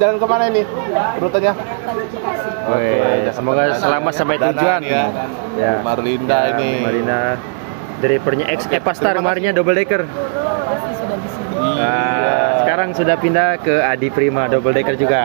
jalan kemana ini rutenya? Oke, semoga selamat sampai tujuan. Ya. Ya. Marlinda Ya, ini. Marlinda. Drivernya ex Epastar, kemarinnya double decker. Pasti sudah di sini. Nah, sekarang sudah pindah ke Adi Prima double decker juga.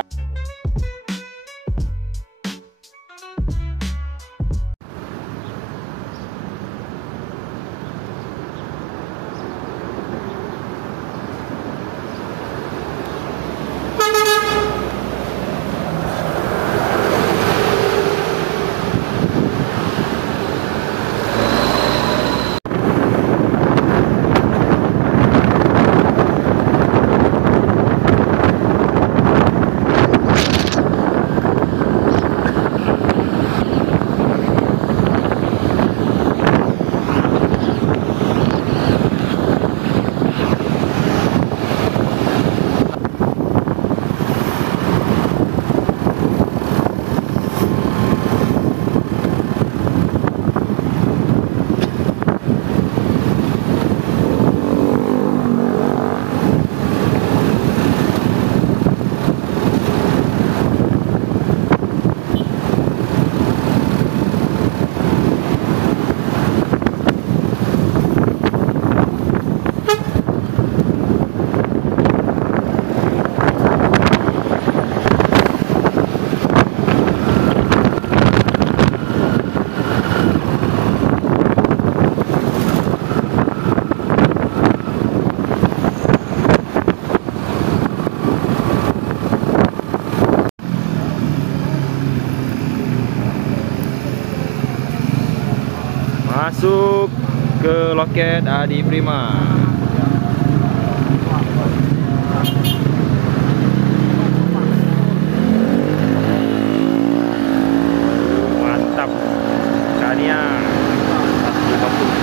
Masuk ke loket Adi Prima. Mantap. Scania 150.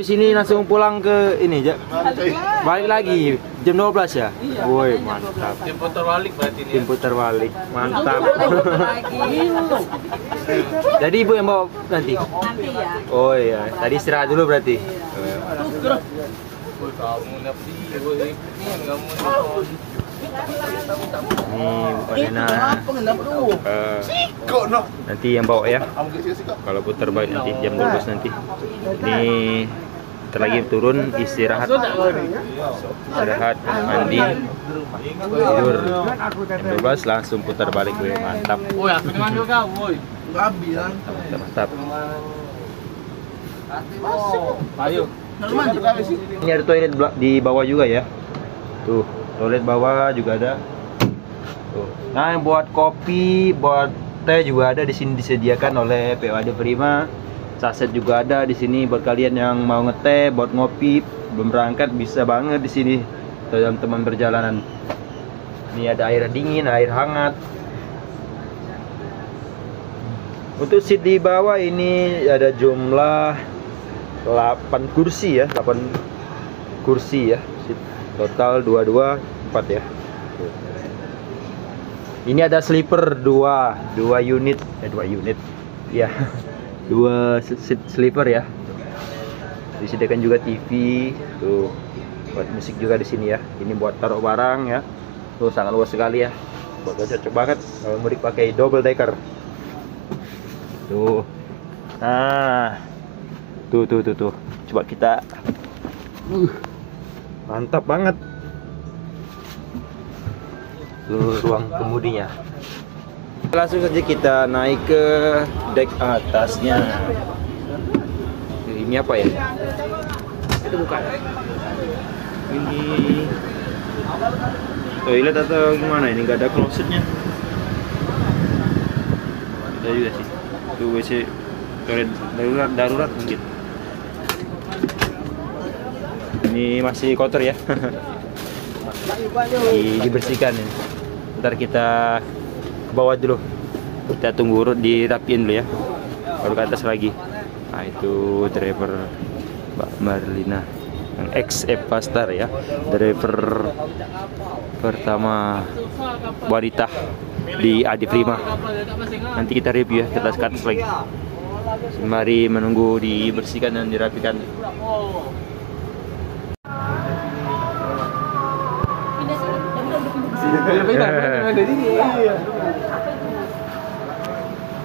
Di sini langsung pulang ke ini, balik lagi jam 12 ya? Iya. Woi, mantap. Tim putar balik berarti ini. Tim putar balik, mantap. Jadi ibu yang bawa nanti? Nanti ya. Oh iya, tadi istirahat dulu berarti. Kamu napi, ini enggak mau. Nih, Bu Nena. Nanti yang bawa ya. Kalau putar balik nanti jam 12 nanti. Ini ntar lagi turun istirahat, mandi, tidur. Jam 12 langsung putar balik, gue mantap. Woi, aku dengan juga, woi. Mantap. Ayo. Ini ada toilet di bawah juga ya. Tuh, toilet bawah juga ada. Tuh. Nah, yang buat kopi, buat Teh juga ada di sini disediakan oleh PO Adi Prima. Saset juga ada di sini buat kalian yang mau ngeteh, buat ngopi, belum berangkat bisa banget di sini dalam teman perjalanan. Ini ada air dingin, air hangat. Untuk seat di bawah ini ada jumlah 8 kursi ya, 8 kursi ya. Seat total 22 4 ya. Ini ada sleeper 2 unit, 2 unit. Ya. 2 sleeper ya. Disediakan juga TV, tuh buat musik juga di sini ya. Ini buat taruh barang ya. Tuh sangat luas sekali ya. Buat cocok banget kalau mudik pakai double decker. Tuh. Nah. Tuh. Coba kita. Mantap banget. Tuh ruang kemudinya. Langsung saja kita naik ke dek atasnya. Ini apa ya? Itu bukan. Ini toilet atau gimana? Ini nggak ada klosetnya. Ada juga sih. Itu WC toilet darurat mungkin. Ini masih kotor ya. Dibersihkan ya. Ntar kita ke bawah dulu, kita tunggu dirapiin dulu ya, baru ke atas lagi. Nah itu driver Mbak Marlina yang ex Evastar ya, driver pertama wanita di Adi Prima. Nanti kita review ya, kita ke atas lagi. Mari menunggu dibersihkan dan dirapikan.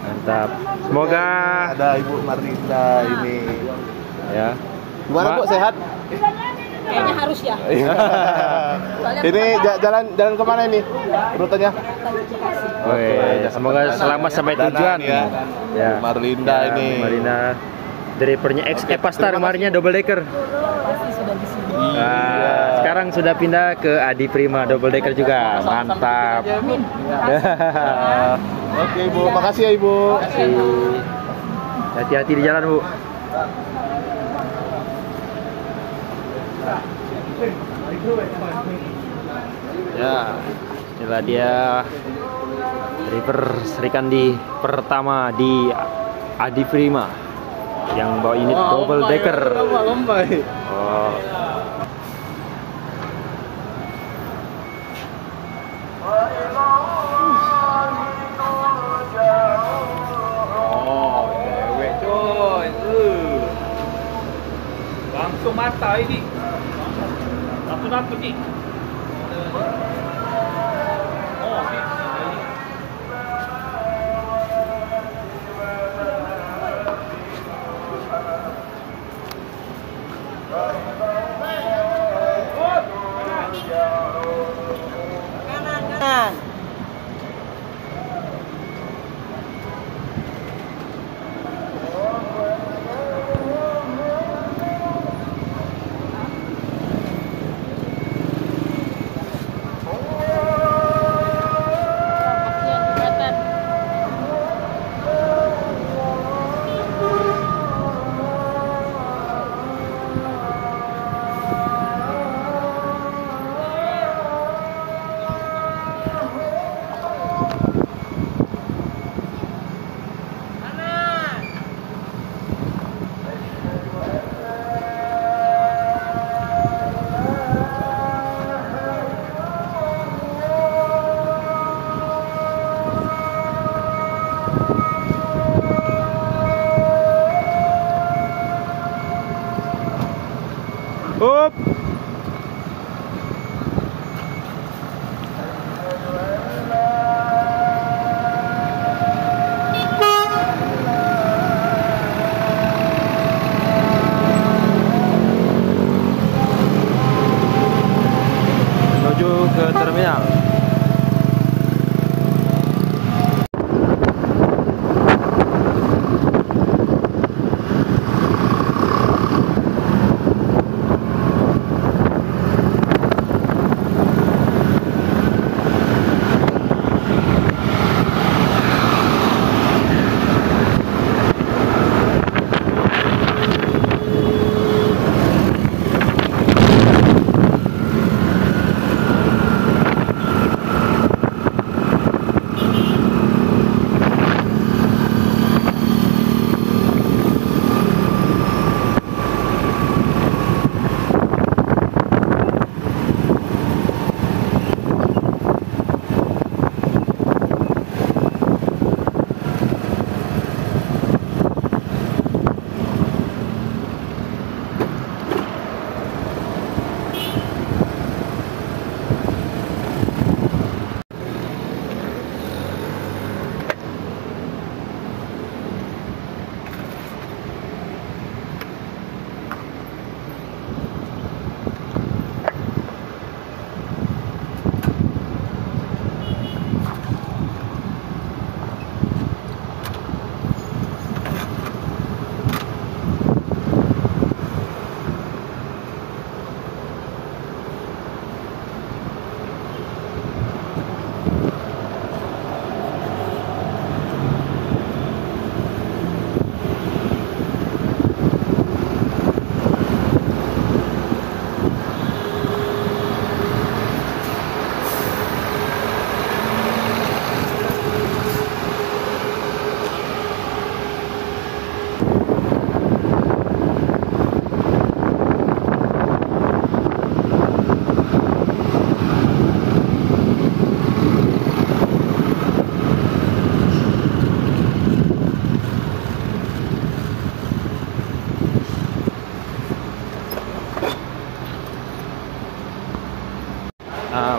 Mantap. Semoga Ada Ibu Marlina ini. ya. Gimana Bu, sehat? Kayaknya harus ya. Ini jalan kemana ini rutenya? Oke, semoga selamat sampai tujuan. Ya. Bu Marlina ini. Marlina drivernya ex Evastar, kemarinnya double decker. Pasti sudah di sini. Sekarang sudah pindah ke Adi Prima double decker juga. Mantap. Oke Ibu, makasih ya Ibu. Hati-hati di jalan, Bu. Ya, inilah dia driver Serikandi pertama di Adi Prima yang bawa unit double decker. Oh. Oh, cewek coy. Langsung mata ini. Langsung dapet nih. Oh, ini.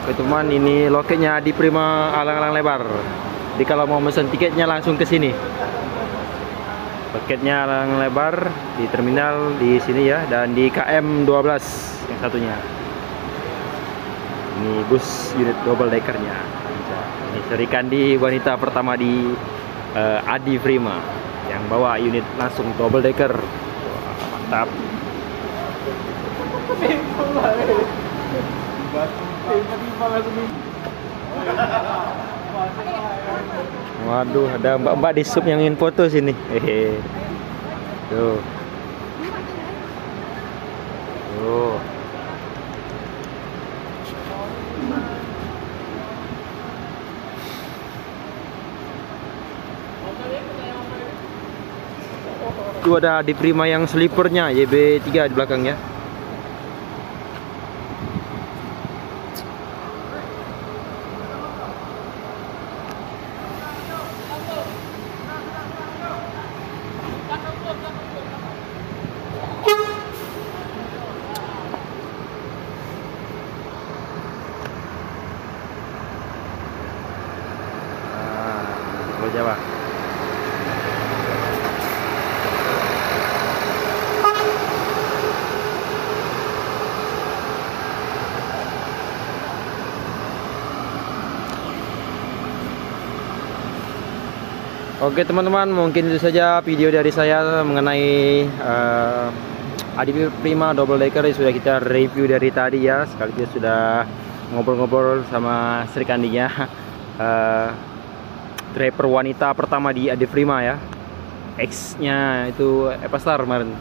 Oke teman, ini loketnya di Prima Alang-alang lebar. Jadi kalau mau pesan tiketnya langsung ke sini. Loketnya Alang lebar di terminal di sini ya, dan di KM 12 yang satunya. Ini bus unit double deckernya. Ini Sri Kandi wanita pertama di Adi Prima yang bawa unit langsung double decker. Wah, mantap. Waduh, ada mbak-mbak di sub yang ingin foto sini. Hehe. Tuh. Tuh. Itu ada di Prima yang slipernya YB3 di belakangnya. Pulau Jawa. Oke teman-teman, mungkin itu saja video dari saya mengenai Adi Prima double decker yang sudah kita review dari tadi ya. Sekaligus sudah ngobrol-ngobrol sama Sri Kandinya, driver wanita pertama di Adi Prima ya. X-nya itu Epastar kemarin.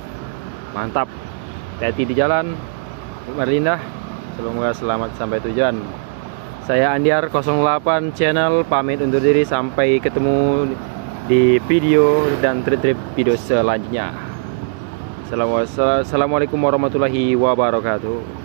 Mantap. Hati-hati di jalan, Marlinda. Semoga selamat sampai tujuan. Saya Andiar 08 channel pamit undur diri, sampai ketemu di video dan trip video selanjutnya. Assalamualaikum warahmatullahi wabarakatuh.